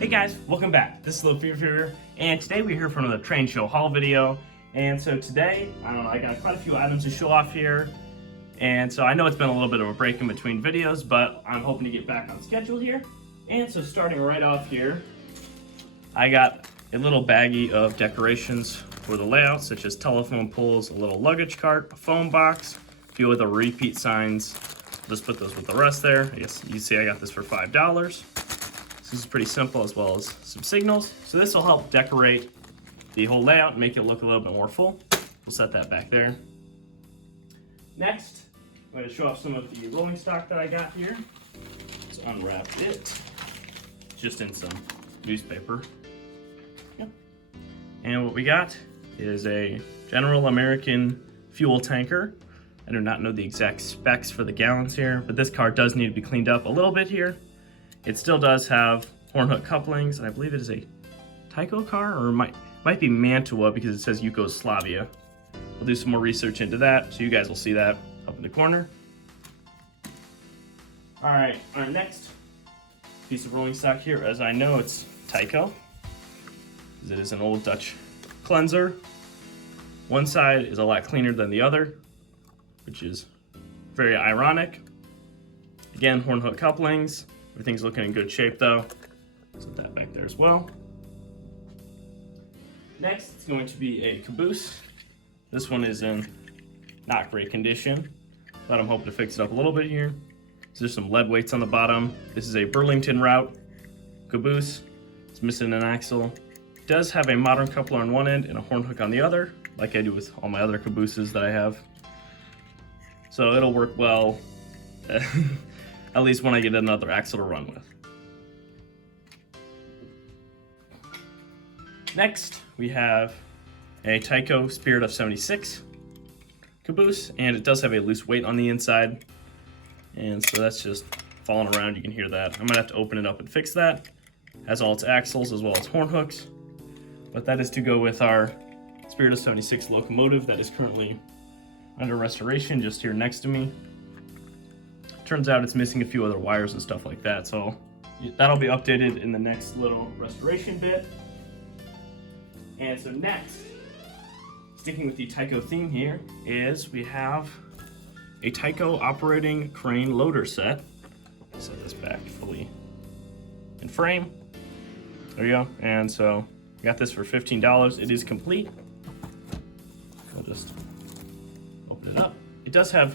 Hey guys, welcome back. This is Thelefevrefever, and today we're here for another Trainshow Haul video. And so today, I got quite a few items to show off here. And so I know it's been a little bit of a break in between videos, but I'm hoping to get back on schedule here. And so starting right off here, I got a little baggie of decorations for the layout, such as telephone poles, a little luggage cart, a phone box, a few other repeat signs. Just put those with the rest there. I guess you can see I got this for $5. This is pretty simple, as well as some signals. So this will help decorate the whole layout and make it look a little bit more full. We'll set that back there. Next, I'm going to show off some of the rolling stock that I got here. Let's unwrap it. Just in some newspaper. Yep. And what we got is a General American fuel tanker. I do not know the exact specs for the gallons here, but this car does need to be cleaned up a little bit here. It still does have horn hook couplings, and I believe it is a Tyco car, or it might be Mantua because it says Yugoslavia. We'll do some more research into that, so you guys will see that up in the corner. All right, our next piece of rolling stock here, as I know it's Tyco, because it is an old Dutch cleanser. One side is a lot cleaner than the other, which is very ironic. Again, horn hook couplings. Everything's looking in good shape though. Set that back there as well. Next, it's going to be a caboose. This one is in not great condition, but I'm hoping to fix it up a little bit here. So there's some lead weights on the bottom. This is a Burlington Route caboose. It's missing an axle. It does have a modern coupler on one end and a horn hook on the other, like I do with all my other cabooses that I have. So it'll work well, at least when I get another axle to run with. Next, we have a Tyco Spirit of 76 caboose, and it does have a loose weight on the inside. And so that's just falling around, you can hear that. I'm gonna have to open it up and fix that. Has all its axles as well as horn hooks. But that is to go with our Spirit of 76 locomotive that is currently under restoration just here next to me. Turns out it's missing a few other wires and stuff like that, so that'll be updated in the next little restoration bit. And so next, sticking with the Tyco theme here, is we have a Tyco operating crane loader set. Set this back fully in frame. There you go. And so I got this for $15. It is complete. I'll just open it up. It does have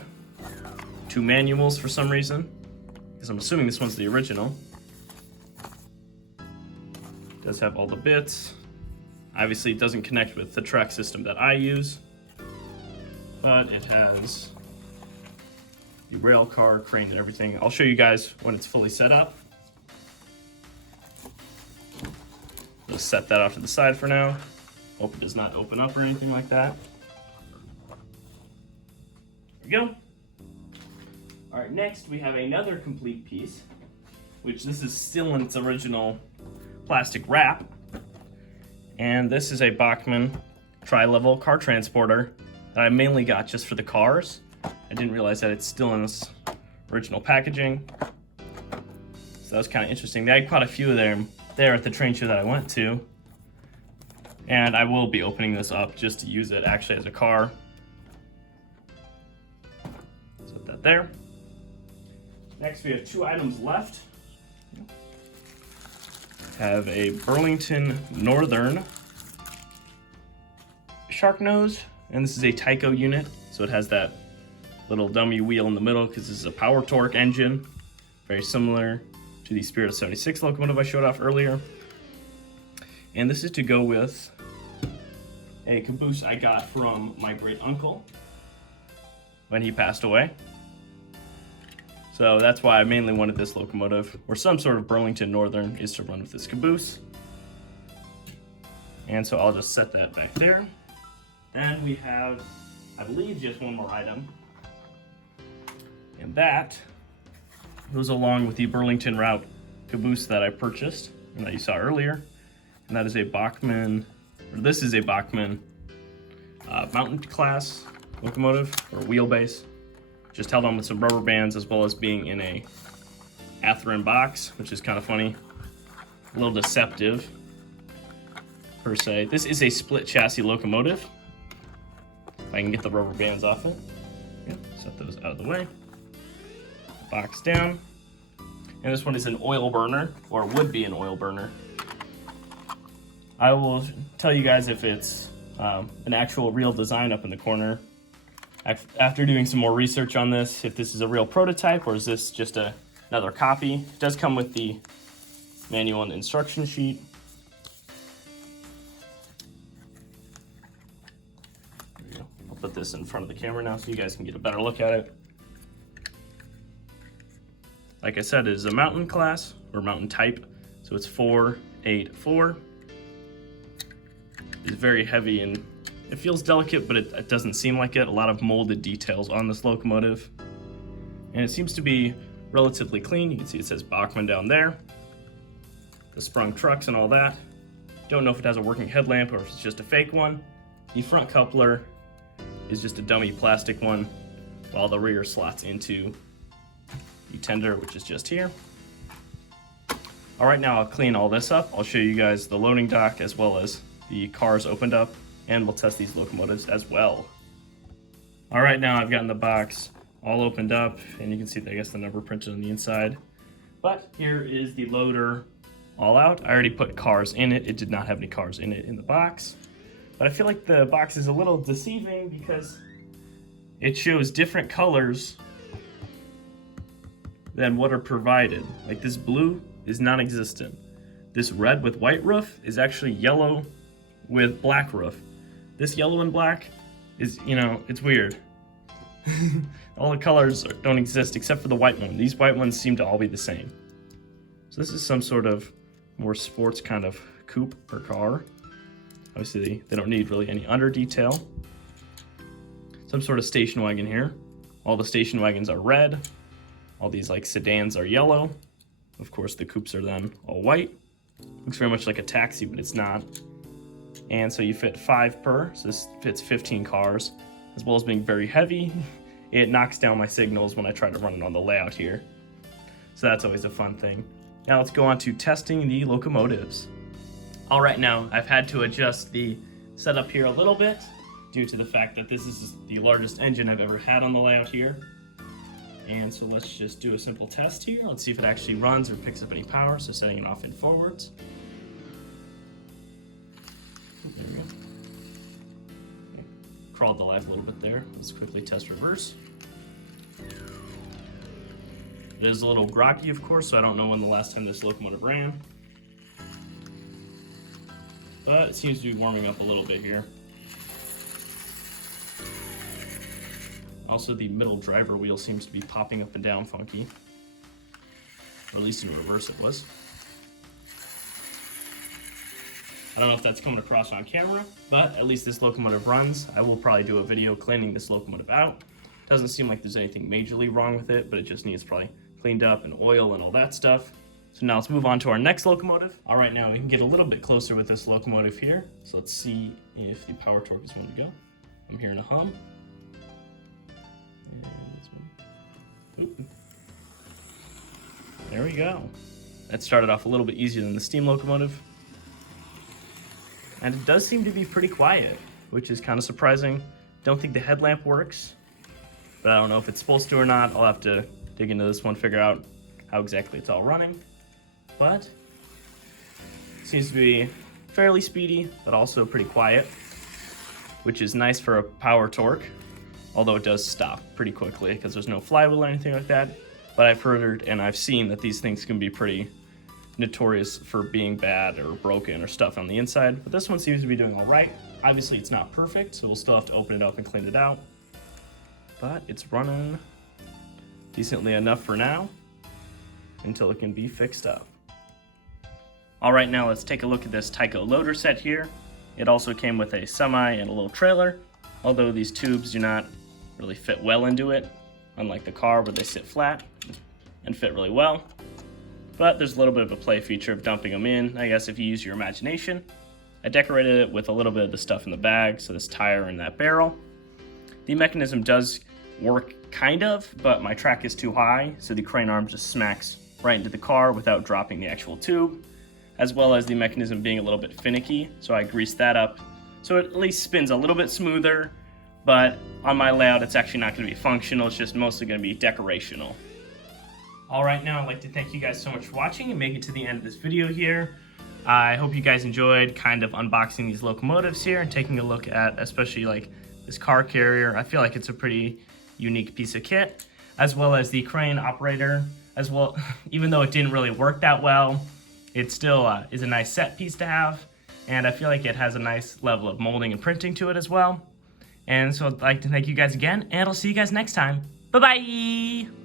two manuals for some reason, because I'm assuming this one's the original. It does have all the bits. Obviously it doesn't connect with the track system that I use, but it has the rail car, crane, and everything. I'll show you guys when it's fully set up. Just set that off to the side for now. Hope it does not open up or anything like that. There we go. All right, next we have another complete piece, which this is still in its original plastic wrap. And this is a Bachmann tri-level car transporter that I mainly got just for the cars. I didn't realize that it's still in this original packaging. So that was kind of interesting. They had quite a few of them there at the train show that I went to. And I will be opening this up just to use it actually as a car. Set that there. Next, we have two items left. Have a Burlington Northern shark nose, and this is a Tyco unit, so it has that little dummy wheel in the middle because this is a power torque engine, very similar to the Spirit of 76 locomotive I showed off earlier. And this is to go with a caboose I got from my great uncle when he passed away. So that's why I mainly wanted this locomotive, or some sort of Burlington Northern, is to run with this caboose. And so I'll just set that back there. And we have, I believe, just one more item. And that goes along with the Burlington Route caboose that I purchased and that you saw earlier. And that is a Bachmann, or this is a Bachmann mountain class locomotive, or wheelbase. Just held on with some rubber bands, as well as being in a Atherin box, which is kind of funny. a little deceptive, per se. This is a split chassis locomotive. If I can get the rubber bands off it. Yep, set those out of the way. Box down. And this one is an oil burner, or would be an oil burner. I will tell you guys if it's an actual real design up in the corner. After doing some more research on this, if this is a real prototype or is this just another copy. It does come with the manual and instruction sheet. There we go. I'll put this in front of the camera now so you guys can get a better look at it. Like I said, it is a mountain class, or mountain type, so it's 484. It's very heavy and it feels delicate, but it doesn't seem like it. A lot of molded details on this locomotive. And it seems to be relatively clean. You can see it says Bachmann down there. The sprung trucks and all that. Don't know if it has a working headlamp or if it's just a fake one. The front coupler is just a dummy plastic one, while the rear slots into the tender, which is just here. All right, now I'll clean all this up. I'll show you guys the loading dock as well as the cars opened up, and we'll test these locomotives as well. All right, now I've gotten the box all opened up, and you can see, I guess, the number printed on the inside. But here is the loader all out. I already put cars in it. It did not have any cars in it in the box. But I feel like the box is a little deceiving because it shows different colors than what are provided. Like this blue is non-existent. This red with white roof is actually yellow with black roof. This yellow and black is, it's weird. All the colors don't exist except for the white one. These white ones seem to all be the same. So this is some sort of more sports kind of coupe or car. Obviously they don't need really any under detail. Some sort of station wagon here. All the station wagons are red. All these like sedans are yellow. Of course the coupes are then all white. Looks very much like a taxi, but it's not. And so you fit 5 per, so this fits 15 cars. As well as being very heavy, it knocks down my signals when I try to run it on the layout here. So that's always a fun thing. Now let's go on to testing the locomotives. All right, now I've had to adjust the setup here a little bit due to the fact that this is the largest engine I've ever had on the layout here. And so let's just do a simple test here. Let's see if it actually runs or picks up any power. So setting it off in forwards. There we go. Okay. Crawled the light a little bit there. Let's quickly test reverse. It is a little groggy, of course, so I don't know when the last time this locomotive ran. But it seems to be warming up a little bit here. Also, the middle driver wheel seems to be popping up and down funky. Or at least in reverse it was. I don't know if that's coming across on camera, but at least this locomotive runs. I will probably do a video cleaning this locomotive out. Doesn't seem like there's anything majorly wrong with it, but it just needs probably cleaned up and oil and all that stuff. So now let's move on to our next locomotive. All right, now we can get a little bit closer with this locomotive here. So let's see if the power torque is one to go. I'm hearing a hum. There we go. That started off a little bit easier than the steam locomotive. And it does seem to be pretty quiet, which is kind of surprising. Don't think the headlamp works, but I don't know if it's supposed to or not. I'll have to dig into this one, figure out how exactly it's all running. But it seems to be fairly speedy, but also pretty quiet, which is nice for a power torque. Although it does stop pretty quickly because there's no flywheel or anything like that. But I've heard and I've seen that these things can be pretty notorious for being bad or broken or stuff on the inside. But this one seems to be doing all right. Obviously it's not perfect, so we'll still have to open it up and clean it out. But it's running decently enough for now until it can be fixed up. All right, now let's take a look at this Tyco loader set here. It also came with a semi and a little trailer, although these tubes do not really fit well into it, unlike the car where they sit flat and fit really well. But there's a little bit of a play feature of dumping them in, I guess, if you use your imagination. I decorated it with a little bit of the stuff in the bag, so this tire and that barrel. The mechanism does work kind of, but my track is too high, so the crane arm just smacks right into the car without dropping the actual tube. as well as the mechanism being a little bit finicky. So I greased that up so it at least spins a little bit smoother, but on my layout it's actually not going to be functional, it's just mostly going to be decorational. Alright, now I'd like to thank you guys so much for watching and making it to the end of this video here. I hope you guys enjoyed kind of unboxing these locomotives here and taking a look at especially like this car carrier. I feel like it's a pretty unique piece of kit, as well as the crane operator as well. Even though it didn't really work that well, it still is a nice set piece to have, and I feel like it has a nice level of molding and printing to it as well. And so I'd like to thank you guys again, and I'll see you guys next time. Bye-bye!